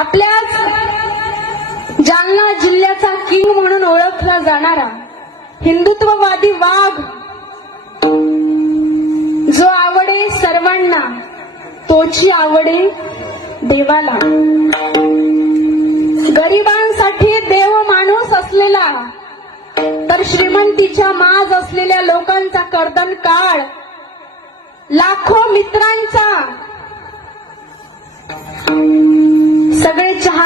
आपल्या जालना जिल्ह्याचा किंग म्हणून ओळखला जाणारा हिंदुत्ववादी वाघ जो आवडे सर्वांना तोची आवडे देवाला. गरिबांसाठी देव माणूस असलेला तर श्रीमंतीच्या माज असलेल्या लोकांचा कर्दन काळ लाखो मित्रांचा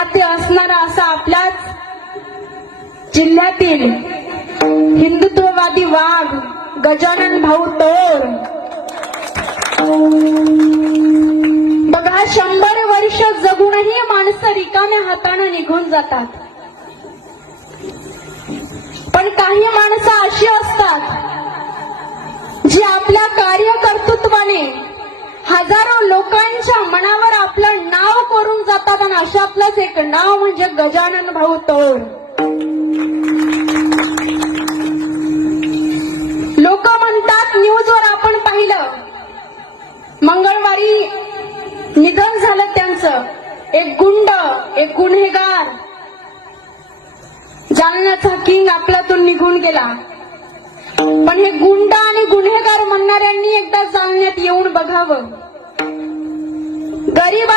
सगळे असणारा असा आपल्याच जिल्ह्यातील हिंदुत्ववादी वाघ गजानन भाऊ तोर. बघा शंभर वर्ष जगूनही माणसं रिकाम्या हाताने निघून जातात. पण काही माणसं अशी असतात जी आपल्या कार्यकर्तृत्वाने हजारो लोकांच्या मनावर आपलं नाव करून जातात आणि एक नाव म्हणजे गजानन भाऊ तोड. लोक म्हणतात न्यूजवर आपण पाहिलं. मंगळवारी निधन झालं त्यांचं. एक गुंड एक गुन्हेगार. जालन्याचा किंग आपल्यातून निघून गेला. पण हे गुंड आणि गुन्हेगार म्हणणाऱ्यांनी एकदा जालन्यात येऊन बघावं. गरीब